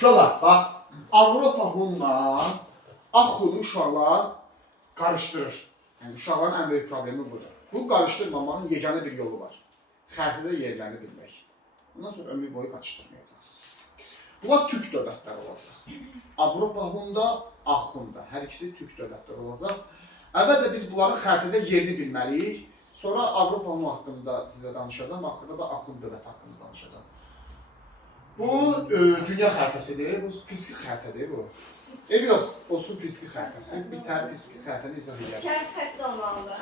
Şolar, bax, Avropa Hunla Axunu uşaqlar qarışdırır. Yəni, uşaqların ən böyük problemi budur. Bu qarışdırmamanın yeganə bir yolu var. Xəritədə yerlərini bilmək. Bundan sonra ömür boyu qaçışdırmayacaqsınız. Bunlar türk dövlətləri olacaq. Avropa Hunda, Axunda. Hər ikisi türk dövlətləri olacaq. Əvvəlcə biz bunların xəritədə yerini bilməliyik. Sonra Avropa Hun haqqında sizə danışacağım. Axırda da Axund dövləti haqqında danışacağım. Bu dünya xəritəsidir. Bu fiziki xəritədir bu. Ev yox, olsun fiziki xəritəsi. Bir tane fiziki xəritəni izah edək. Siyasi xəritə olmalıdır.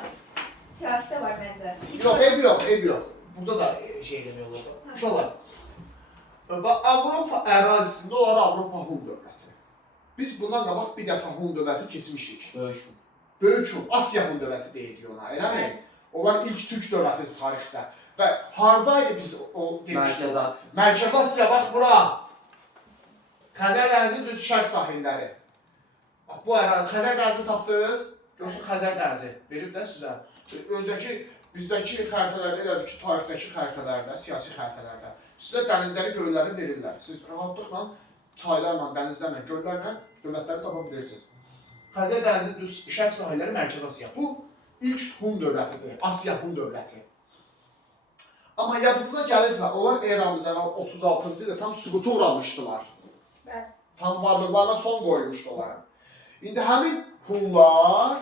Siyasi də var məncə. Yox, ev yox. Burada da şey demək olur. Şolar. Avropa ərazisində olar Avropa Hun dövləti. Biz bundan qabaq bir dəfə Hun dövləti keçmişik. Böyük Hun, Asiya Hun dövləti deyirik ona, eləmi? Onlar ilk türk dövlətidir tarixdə. Və haradaydı biz o demişdik? Mərkəzi Asiya. Mərkəzi Asiya, bax bura. Xəzər dənizinin düz şərq sahilləri. Bax bu ərazi, Xəzər dənizini tapdınız. Görürsün Xəzər dənizi verib də sizə. Bizdəki xəritələrdə elədir ki, tarixdəki xəritələrdə, siyasi xəritələrdə sizə dənizləri, gölləri verirlər. Siz rahatlıqla çaylarla, dənizlərlə, göllərlə dövlətləri tapa bilirsiniz. Xəzər dənizinin düz şərq sahilləri Mərkəzi Asiya. Bu ilk Hun dövlətidir, Asiya Hun dövləti. Amma yadınıza gəlirsə, onlar eramızdan 36-cı ildə tam süquta uğramışdılar. Tam varlıqlarına son qoymuşdular. İndi həmin Hunlar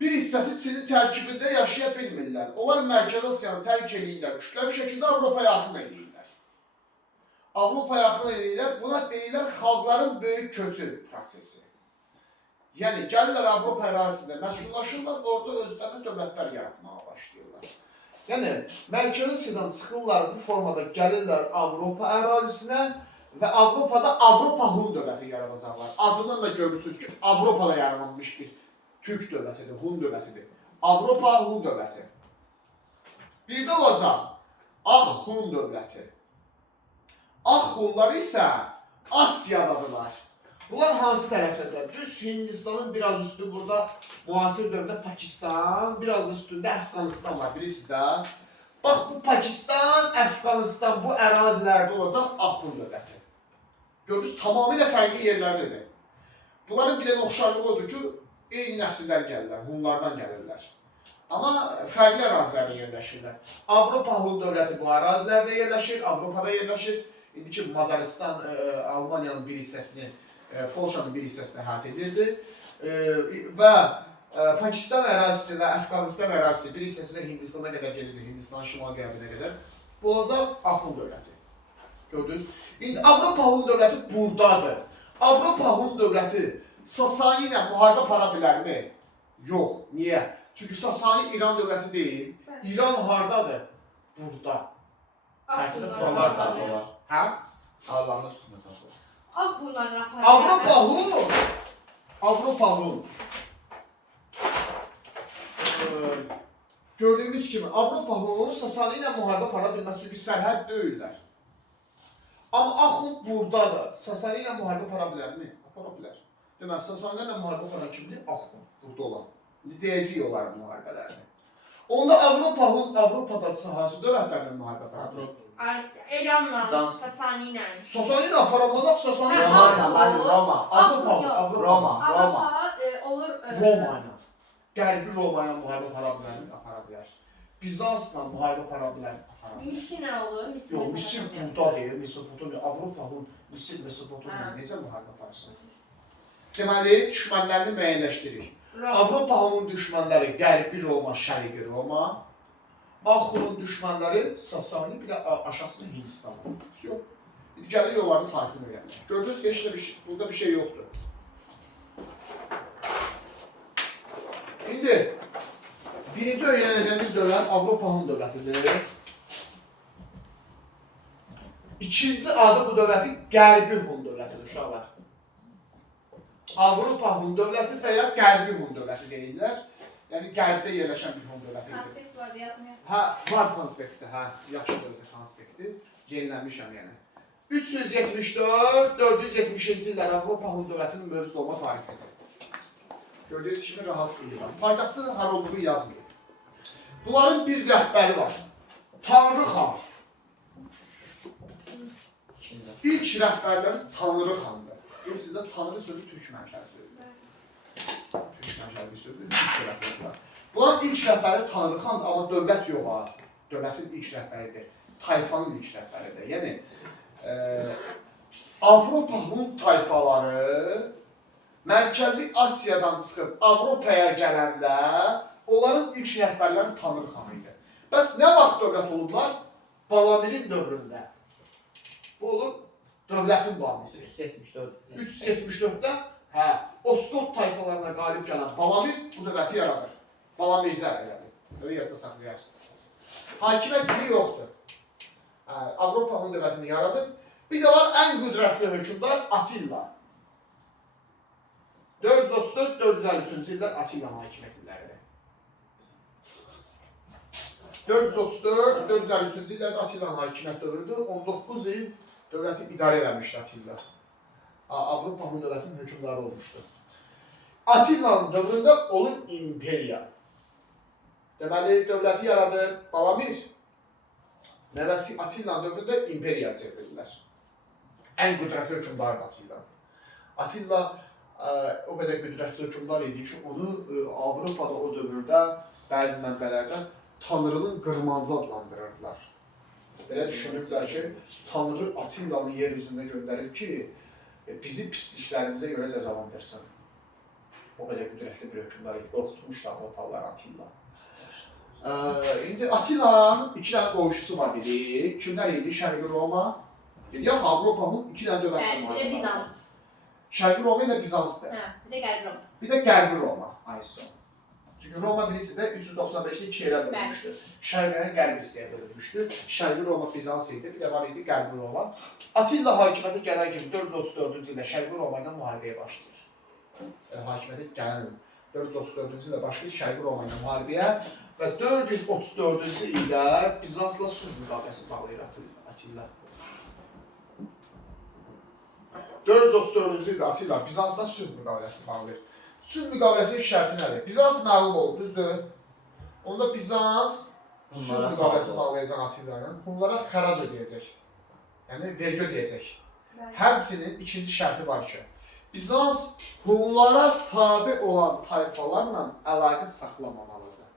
bir hissəsi Çinin tərkibində yaşaya bilmirlər. Onlar Mərkəzi Asiyanı tərk edirlər, kütləvi şəkildə Avropaya yaxın edirlər. Avropaya yaxın edirlər, buna deyirlər xalqların böyük köçü prosesi. Yəni, gəlirlər Avropa ərazisində məşğullaşırlar, orada özlərini dövlətlər yaratmağa başlayırlar. Yəni, Mərkəzi Asiyadan çıxırlar, bu formada gəlirlər Avropa ərazisinə və Avropada Avropa Hun dövləti yaradacaqlar. Adından da görürsünüz ki, Avropada yaranmış bir türk dövlətidir, Hun dövlətidir. Avropa Hun dövləti. Bir də olacaq Ağ Hun dövləti. Ağ Hunlar isə Asiyadadılar. Bunlar hansı tərəfdədirlər? Düz Hindistanın biraz üstü burada müasir dövrdə Pakistan, biraz üstündə Əfqanistan var, bilirsiniz də. Bax, bu Pakistan, Əfqanistan bu ərazilərdə olacaq Ağ Hun dövləti. Gördünüz, tamamilə fərqli yerlərdədir. Bunların bir dənə oxşarlığı odur ki, eyni nəsillər gəlirlər, Hunlardan gəlirlər. Amma fərqli ərazilərdə yerləşirlər. Avropa Hun dövləti bu ərazilərdə yerləşir, Avropada yerləşir. İndiki Macaristan, Almaniyanın bir hissəsini, Polşanın bir hissəsini əhatə edirdi. Və Pakistan ərazisi və Əfqanistan ərazisi bir hissəsi də Hindistana qədər gedir, Hindistanın şimal qərbinə qədər. Bu olacaq Ağ Hun dövləti. Gördünüz? İndi Avropa Hun dövləti buradadır. Avropa Hun dövləti Sasani ilə müharibə apara bilərmi? Yox. Niyə? Çünki Sasani İran dövləti deyil. İran hardadır? Burada. Xəritədə problem var. Hə? Allah'ın sütü mesafı. Ağ Hunlarla aparır. Avropa Hun. Avropa Hun. Gördüyünüz kimi Avropa Hun Sasani ilə müharibə apara bilməz. Çünki sərhəd deyirlər. Amma Ağ Hun buradadır. Sasani ilə müharibə apara bilərmi? Apara bilər. Deməli, Sasani ilə müharibə aparan kimdir? Ağ Hun. Burada olan. İndi deyəcəyik onların müharibələrini. Onda Avropa Hun, Avropada sahası dövlətlərlə müharibə apara bilər. İranla, Sasani ilə. Sasani ilə aparılmazaq, Sasani ilə Roma. Avropa, Avropa. Avropa olur... Roma ilə. Qərbi Roma ilə müharibə apara bilərmi? Apara bilər. Bizansla müharibə apara bilər. Misir nə olur? Yox, Misir buradadır, Mesopotamiya. Avropa Hun, Misir, Mesopotamiya necə müharibə aparasın? Deməli, düşmənlərini müəyyənləşdirir. Avropa Hunun düşmənləri Qərbi Roma, Şərqi Roma. Ağ Hunun düşmənləri Sasani, bir də aşağısında Hindistan. Yox. Gəlir yolların tarixini öyrənir. Gördünüz ki, heç burada bir şey yoxdur. İndi, birinci öyrənəcəyimiz dövlət Avropa Hun dövlətidir. İkinci adı bu dövlətin Qərbi Hun dövlətidir, uşaqlar. Avropa Hun dövləti və ya Qərbi Hun dövləti deyirlər. Yəni, Qərbdə yerləşən bir Hun dövlətidir. Konspekt vardı, yazmıyor. Hə, var konspekti, hə. Yaxşı dövlət konspekti. Yenilənmişəm yəni. 374, 470-ci illər Avropa Hun dövlətinin mövcud olma tarixidir. Gördüyünüz kimi rahat qıyılar. Paytaxtın har olduğunu yazmayın. Bunların bir rəhbəri var. Tanrı xan. İkinci. İlk rəhbərləri Tanrı xandır. Sizdə Tanrı sözü türk mənşəli sözdür. Türk mənşəli bir sözdür, türk rəhbərləri var. Bunların ilk rəhbəri Tanrı xandır, amma dövlət yox ha. Dövlətin ilk rəhbəridir. Tayfanın ilk rəhbəridir. Yəni, Avropa Hun tayfaları Mərkəzi Asiyadan çıxıb Avropaya gələndə onların ilk rəhbərləri Tanrı xanı idi. Bəs nə vaxt dövlət olublar? Balamirin dövründə. Bu olur dövlətin banisi. 374. 374-də Ostot tayfalarına qalib gələn Balamir bu dövləti yaradır. Balamirzə elədir. Öyle yadda saxlayarsın. Hakimiyyət biri yoxdur. Avropa Hun dövlətini yaradır. Bir də var ən qüdrətli hökümdar Atilla. 434-453-cü illər Atilla hakimiyyətindədir. 434-453-cü illərdə Atilla'nın hakimiyyət dövrüdür. 19 il dövləti idarə eləmişdi Atilla. Avropa Hun dövlətinin hökümdarı olmuşdu. Atilla'nın dövründə olur imperiya. Deməli, dövləti yaradır Balamir. Nəvəsi Atilla'nın dövründə imperiya çevrilirlər. Ən qüdrətli hökümdardır Atilla. Atilla o qədər qüdrətli hökümdar idi ki, onu Avropada o dövrdə bəzi mənbələrdə Tanrının qırmancı adlandırırdılar. Belə düşünürdülər ki, Tanrı Atilla'nı yer üzündə göndərir ki, bizi pisliklərimizə görə cəzalandırsın. O qədər qüdrətli bir hökümdar idi, qorxutmuşdu Avropalılar Atilla. İndi Atilla'nın iki dənə qonşusu var idi. Kimlər idi? Şərqi Roma. Yox, Avropanın iki dənə dövlətləri var. Bir də Bizans. Şərqi Roma ilə Bizansdır. Bir də Qərbi Roma. Bir də Qərbi Roma. Ayson. Çünki Roma birisi də 395-də iki yerə bölünmüşdü. Şərqdən Qərbi hissəyə bölünmüşdü. Şərqi Roma Bizans idi, bir də var idi Qərbi Roma. Atilla hakimiyyətə gələn kimi 434-cü ildə Şərqi Roma ilə müharibəyə başlayır. Hakimiyyətə gələn 434-cü ildə başlayır Şərqi Roma ilə müharibəyə və 434-cü ildə Bizansla sülh müqaviləsi bağlayır Atilla. 434-cü ildə Atilla Bizansla sülh müqaviləsi bağlayır. Sülh müqaviləsinin şərti nədir? Bizans məğlub olub, düzdür? Onda Bizans sülh müqaviləsi bağlayacaq Atilla'nın. Bunlara xərac ödəyəcək. Yəni, vergi ödəyəcək. Həmçinin ikinci şərti var ki, Bizans Hunlara tabi olan tayfalarla əlaqə saxlamamalıdır.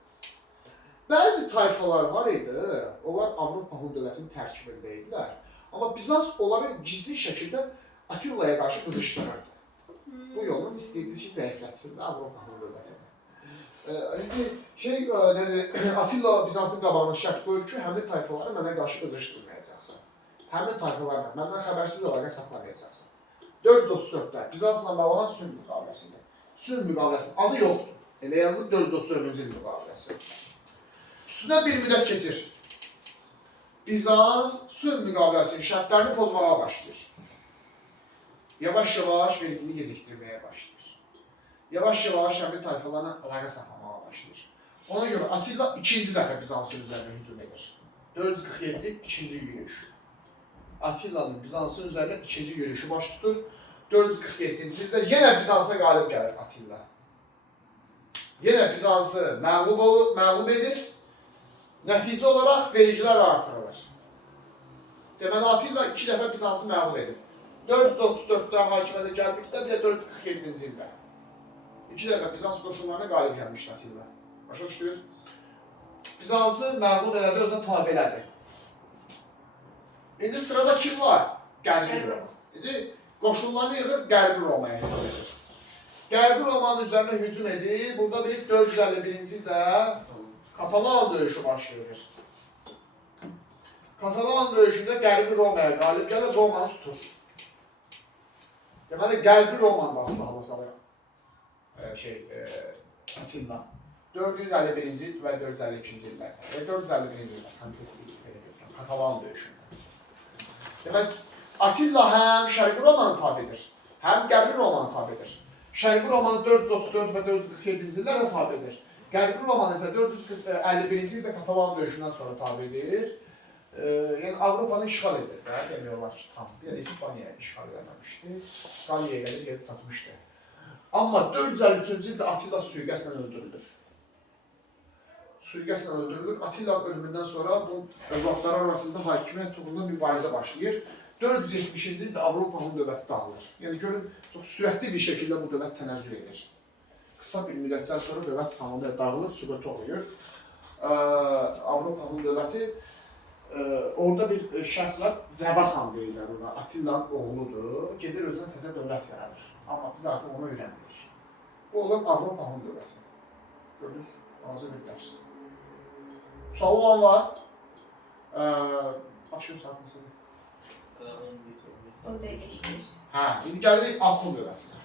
Bəzi tayfalar var idi, onlar Avropa Hun dövlətinin tərkibində idilər. Amma Bizans onları gizli şəkildə Atilla'ya qarşı qızışdırırdı. Bu yolun istəyirdi ki, zəiflətsin Avropa Hun dövlətini. Atilla Bizansın qabağına şərt qoyur ki, həmin tayfaları mənə qarşı qızışdırmayacaqsan. Həmin tayfalarla məndən xəbərsiz əlaqə saxlamayacaqsan. 434-də Bizansla bağlanan sülh müqaviləsində. Sülh müqaviləsinin adı yoxdur. Elə yazılıb 434-cü il müqaviləsi. Üstündən bir müddət keçir. Bizans sülh müqaviləsinin şərtlərini pozmağa başlayır. Yavaş-yavaş vergini gecikdirməyə başlayır. Yavaş-yavaş həmin tayfalarla əlaqə saxlamağa başlayır. Ona görə Atilla ikinci dəfə Bizansın üzərinə hücum edir. 447 ikinci yürüyüş. Atilla'nın Bizansın üzərinə ikinci yürüyüşü baş tutur. 447-ci ildə yenə Bizansa qalib gəlir Atilla. Yenə Bizansı məğlub edir. Nəticə olaraq vergilər artırılır. Deməli, Atilla iki dəfə Bizansı məğlub edir. 434-də hakimiyyətə gəldikdə, bir də 447-ci ildə. İki dəfə Bizans qoşunlarına qalib gəlmişdi Atilla. Başa düşdünüz? Bizansı məğlub elədi, özünə tabi elədi. İndi sırada kim var? Qərbi Roma. İndi qoşunlarını yığır, Qərbi Romaya hücum edir. Qərbi Romanın üzərinə hücum edir. Burada bir 451-ci ildə Katalan döyüşü baş verir. Katalan döyüşündə Qərbi Romaya qalib gəlir, Romanı tutur. Deməli, Qərbi Romanı da silahla salır Atilla. 451-ci il və 452-ci illər. 451-ci illər, Katalan döyüşündə. Deməli, Atilla həm Şərqi Romanı tabidir, həm Qərbi Romanı tabidir. Şərqi Romanı 434 və 447-ci illərlə tabidir. Qərbi Romanı isə 451-ci ildə Katalan döyüşündən sonra tabidir. Yəni Avropanı işğal edir, demək olar ki, tam. Bir də İspaniya işğal edilməmişdi. Qaliyaya gəlir, yerə çatmışdı. Amma 453-cü ildə Atilla sui-qəsdlə öldürülür. Sui-qəsdlə öldürülür. Atilla'nın ölümündən sonra bu övladlar arasında hakimiyyət uğrunda mübarizə başlayır. 470-ci ildə Avropa Hun dövləti dağılır. Yəni görün, çox sürətli bir şəkildə bu dövlət tənəzzül edir. Qısa bir müddətdən sonra dövlət tamamilə dağılır, süqut oluyor. Avropa Hun dövləti orada bir şəxs var, Cəba xan deyirlər ona, Atilla'nın oğludur. Gedir özünə təzə dövlət yaradır. Amma biz artıq onu öyrənmirik. Bu olan Avropa Hun dövləti. Gördünüz, azı bir dərs. Sual olan var. Başım satmasıdır. O da geçtir. Hə, indi gəlirik Axun dövlətinə.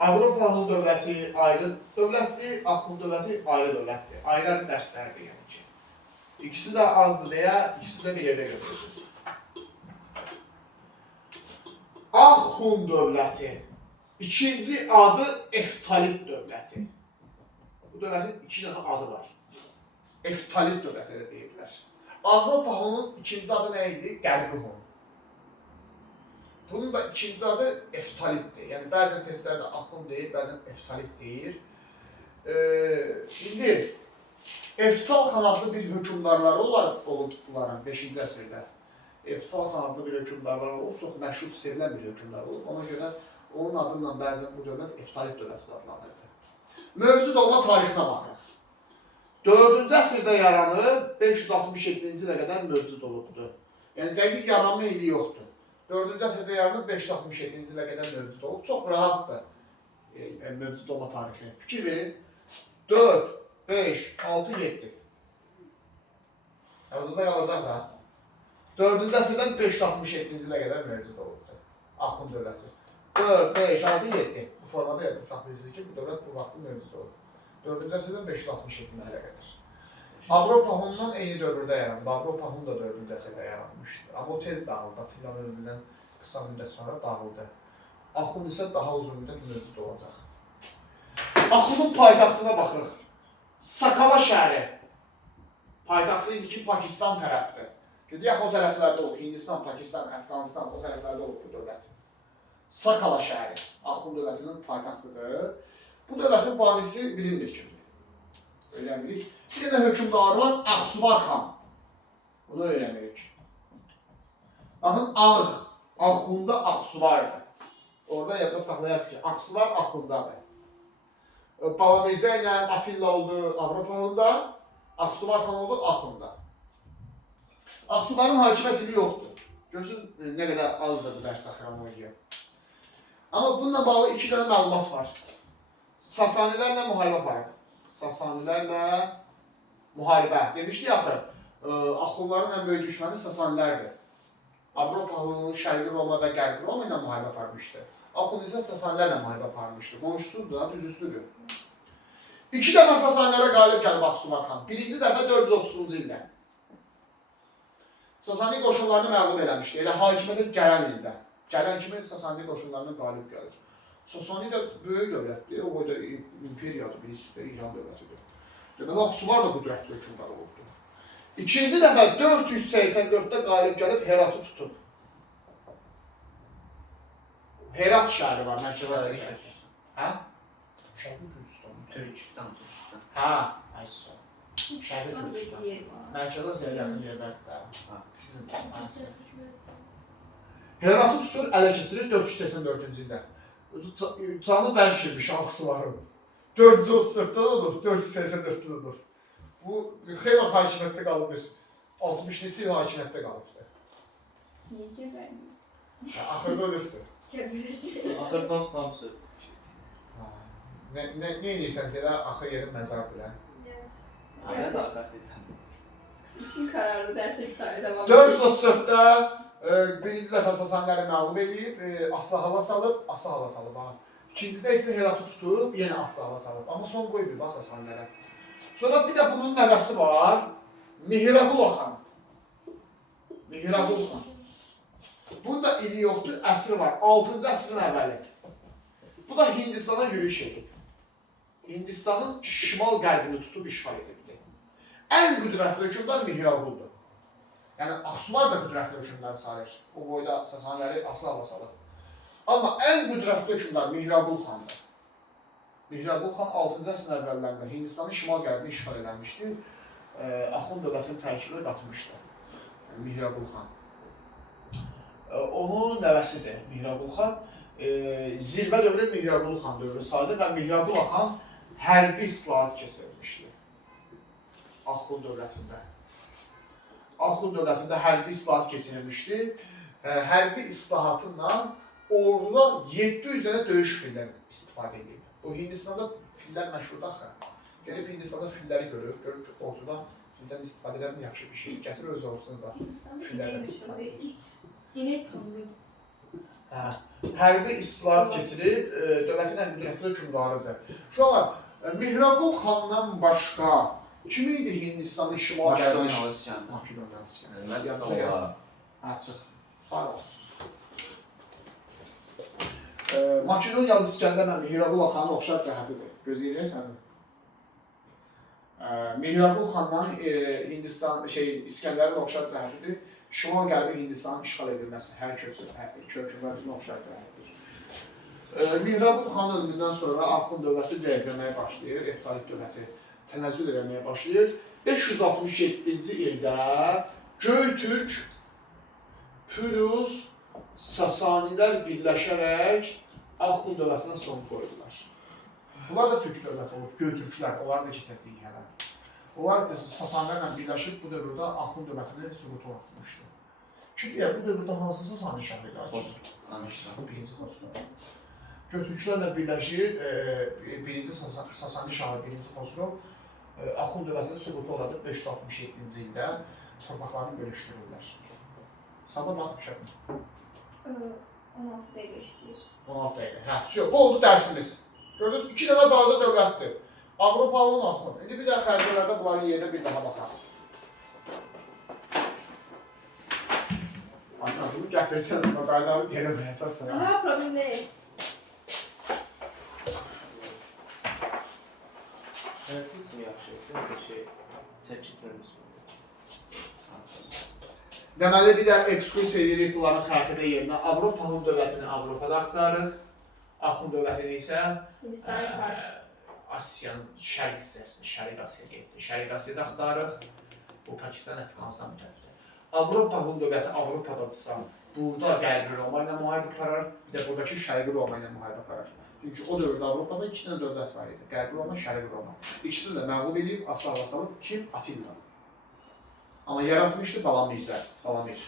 Avropa Hun dövləti ayrı dövlətdir, Axun dövləti ayrı dövlətdir. Ayrı dərslərdir yəni ki. İkisi də azdır deyə, ikisi də bir yerdə görürsünüz. Axun dövləti. İkinci adı Eftalit dövləti. Bu dövlətin iki dənə adı var. Eftalit dövləti də deyirlər. Avropa Hun'un ikinci adı nə idi? Qərbi Hun. Bunun da ikinci adı Eftalitdir. Yəni bəzən testlərdə Axun deyir, bəzən Eftalit deyir. İndi Eftal xan adlı bir hökmdarları olub bunların 5-ci əsrdə. Eftal xan adlı bir hökmdarları olub, çox məşhur sevilən bir hökmdar olub. Ona görə onun adıyla bəzən bu dövlət Eftalit dövləti adlanırdı. Mövcud olma tarixinə baxırıq. 4-cü əsrdə yaranıb 567-ci ilə qədər mövcud olubdur. Yəni dəqiq yaranma ili yoxdur. 4-cü əsrdə yaranıb 567-ci ilə qədər mövcud olub. Çox rahatdır mövcud olma tarixi. Fikir verin. 4, 5, 6, 7. Yalnızda qalacaq da. 4-cü əsrdən 567-ci ilə qədər mövcud olubdur. Axun dövləti. 4, 5, 6, 7. Bu formada yadda saxlayırsınız ki, bu dövlət bu vaxtı mövcud olub. 4-cü əsrdən 567-ci ilə qədər. Avropa Hun'dan eyni dövrdə yarandı. Avropa Hun da 4-cü əsrdə yaranmışdı. Amma o tez dağıldı. Atilla'nın ölümündən qısa müddət sonra dağıldı. Axun isə daha uzun müddət mövcud olacaq. Axunun paytaxtına baxırıq. Sakala şəhəri. Paytaxtı idi ki, Pakistan tərəfdir. Dedik, o tərəflərdə olub. Hindistan, Pakistan, Əfqanistan, o tərəflərdə olub bu dövlət. Sakala şəhəri. Axun dövlətinin paytaxtıdır. Bu dövlətin banisi bilinmir kimdir. Öyrənmirik. Bir də hökmdarı var, Axsuvar xan. Bunu öyrənirik. Baxın, Ağ. Axunda Axsuvardır. Orada yadda saxlayasın ki, Axsuvar Axundadır. Balamircə ilə Atilla oldu Avropa Hun'da, Axsuvar xan oldu Axunda. Axsuvarın hakimiyyət ili yoxdur. Görürsünüz nə qədər azdır bu dərsdə xronologiya. Amma bununla bağlı iki dənə məlumat var. Sasanilərlə müharibə aparıb. Sasanilərlə müharibə. Demişdik axı, Axunların ən böyük düşməni Sasanilərdir. Avropa Hun'un Şərqi Roma və Qərbi Roma ilə müharibə aparmışdı. Axun isə Sasanilərlə müharibə aparmışdı. Qonşusudur da, düzüsüdür. İki dəfə Sasanilərə qalib gəlib Axsuvar xan. Birinci dəfə 430-cu ildə. Sasani qoşunlarını məğlub eləmişdi. Elə hakimiyyətə gələn ildə. Gələn kimi Sasani qoşunlarına qalib gəlir. Sasani də böyük dövlətdir. O da imperiyadır, bilirsiniz də, İran dövlətidir. Deməli, Axsuvar da qüdrətli hökmdar olubdur. İkinci dəfə 484-də qalib gəlib Heratı tutub. Herat şəhəri var, Mərkəzi Asiya. Hə? Şərqi Gürcistan. Türkistan. Hə, ayısı. Şərqi Türkistan. Mərkəzi Asiya yaxın yerlərdir də. Heratı tutur, ələ keçirir 484-cü ildə. Canı bərkirmiş Axsuvarın. 434-də olur, 484-də olur. Bu, xeyli hakimiyyətdə qalıbdır. 60-cı il hakimiyyətdə qalıbdır. Niyə gəbərmir? Axırda ölübdür. Gəbərəcək. Axırdan samsı. Nə edirsən elə axır yerin məzardır, hə? Aynen arkasıysan. İçin kararlı dersek devam 434-də birinci dəfə Sasaniləri məğlub edib, asla hava salıb, ha. İkincidə isə Heratı tutub, yenə asla hava salıb. Amma son qoyub bir Sasanilərə. Sonra bir də bunun nəvəsi var, Mihrabul xan. Mihrabul xan. Bunun da ili yoxdur, əsri var, 6-cı əsrin əvvəli. Bu da Hindistana yürüyüş edib. Hindistanın şimal-qərbini tutub işğal edibdir. Ən qüdrətli hökmdar Mihrabuldur. Yəni, Axsuvar da qüdrətli hökmdar sayır. O boyda Sasaniləri asla hava salır. Amma ən qüdrətli hökmdar Mihrabul xandır. Mihrabul xan 6-cı əsrin əvvəllərində Hindistanın şimal-qərbini işğal edilmişdi. Axund dövlətinin tərkibini qatmışdı. Mihraqul xan. Onun nəvəsidir Mihraqul xan. Zirvə dövrü Mihraqul xan dövrü sayılır və Mihraqul xan hərbi islahat keçirmişdi. Axund dövlətində. Axund dövlətində hərbi islahat keçirilmişdi. Hərbi islahatından orduda 700 dənə döyüş filləri istifadə edilib. Bu Hindistanda fillər məşhurdur axı. Gəlib Hindistanda filləri görüb ki, orduda fildən istifadə edən yaxşı bir şey. Gətir öz ordusunda fillərdən istifadə edir. Yine tanrı. Hərbi islahat keçirib, dövlətin ən müdrəkli hökmdarıdır. Uşaqlar, Mihraqul xandan başqa kim idi Hindistanın şimal gəlmiş? Makedoniyalı İskəndər. Çıx. Sağ ol. Makedoniyalı İskəndərlə Mihraqul xanın oxşar cəhətidir. Gözləyəcəksən. Mihraqul xandan İskəndərin oxşar cəhətidir. Şimal-qərbi Hindistanın işğal edilməsi hər kökünlər üzrə oxşar cəhətdir. Mihraqul xan ölümündən sonra Axund dövləti zəifləməyə başlayır, Eftalit dövləti tənəzzül etməyə başlayır. 567-ci ildə Göytürk plus Sasanilər birləşərək Axund dövlətinə son qoydular. Bunlar da Türk dövləti olub, Göytürklər, onlar da keçəcəyik hələ. Onlar Sasanilərlə birləşib bu dövrdə Axund dövlətini süqutu atmışdı. Kim deyər, bu dövrdə hansı Sasani şahı idi? Xosrov. Birinci Xosrov. Göytürklərlə birləşir, birinci Sasani şahı, birinci Xosrov Axund dövlətini süqutu oladı 567-ci ildə torpaqlarını bölüşdürürlər. Sada baxmışam. 16 dəqiqə işləyir. 16 dəqiqə. Hə, bu oldu dərsimiz. Gördünüz, 2 dənə balaca dövlətdir. Avropalı Axund. İndi bir daha xəritələrdə bunların yerinə bir daha baxaq. Aynen, bunu gətirəcəm. Qaydarı yerə bəyəsəsən. Aha, problem deyil. Evet, bu yaxşı. Bir şey, 8 nömrəsi. Deməli, bir də ekskursiya edirik bunların xəritədə yerinə. Avropa Hun dövlətini Avropada axtarırıq. Axund dövlətini isə Hindistan Pars. Asiyanın şərq hissəsində, Şərq Asiya getdi. Şərq Asiyada axtarırıq. Bu Pakistan, Əfqanistan mütəfidir. Avropa Hun dövləti Avropadadırsa, burada Qərbi Roma ilə müharibə aparar, bir də buradakı Şərqi Roma ilə müharibə aparar. Çünki o dövrdə Avropada 2 dənə dövlət var idi. Qərbi Roma, Şərqi Roma. İkisini də məğlub edib, asla salıb. Kim? Atilla. Amma yaratmışdı Balamir.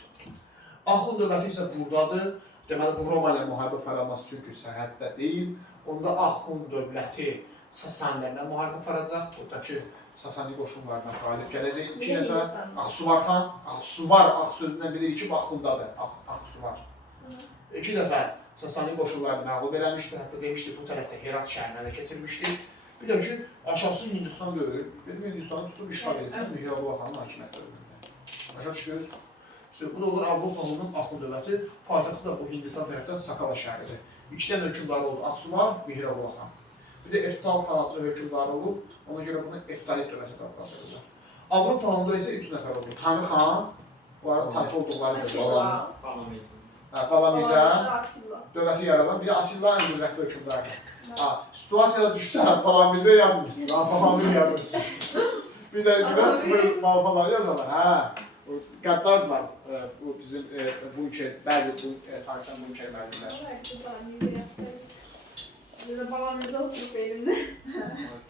Axund dövləti isə buradadır. Deməli, bu Roma ilə müharibə aparılması çünki sərhəddə deyil. Onda Axund dövləti Sasanilərlə müharibə aparacaq. Buradakı Sasani qoşunlarına qalib gələcək. 2 nəfər Axsuvar xan, Axsuvar, Ax sözündən bilirik ki, Axundadır, Axsuvar. 2 nəfər Sasani qoşunlarını məğlub eləmişdi. Hətta demişdi, bu tərəfdə Herat şəhərinə də keçirmişdi. Bir də ki, aşağısı Hindistan dövür. Dedim, Hindistanı tutub işğal edib, Mihraqul xanın hakimiyyət dövüründə. Başa düşürüz? Bu da olur Avropanın Axund dövləti, paytaxtı da bu Hindistan tərəfdən Sakala şəhəridir. 2 dənə hökmdarı oldu, Axsuvar, Mihraqul xan. Bir də Eftal xan adlı hökmdarı olub, ona görə bunu Eftalit dövləti adlandırırlar. Avropanında isə 3 nəfər oldu. Tanrı xan, bunların tayfa olduqları Balamizə, dövləti yaradan, bir də Atilla ən müdrəkli hökmdardır. Situasiyada düşsə, Balamizə yazmışsın, Balamir yazmışsın. Bir də sıfır malfaları yazarlar, qəddardılar bu bizim bəzi tarixdən bunker müəllimlər. Burada babamızda oturup elimizde.